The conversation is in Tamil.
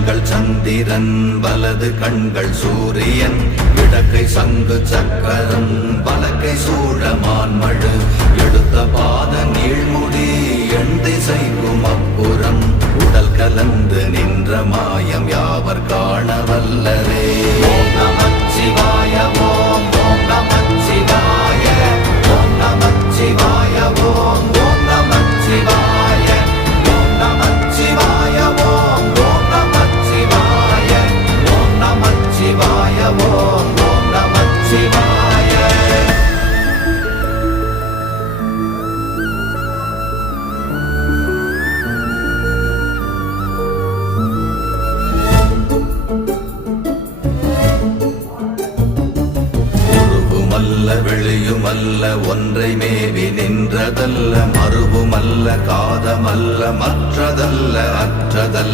கண்கள் சந்திரன் வலது கண்கள் சூரியன் இடக்கை சங்கு சக்கரம் வலக்கை சூழமான் மழு எடுத்த பாத நீழ்முடி எண் திசைக்கும் அப்புறம் உடல் கலந்து நின்ற மாயம் யாவர் காணவல்லர் வெளியுமல்ல ஒன்றை மேவி நின்றதல்ல மறுவுமல்ல காதமல்ல மற்றதல்ல அற்றதல்ல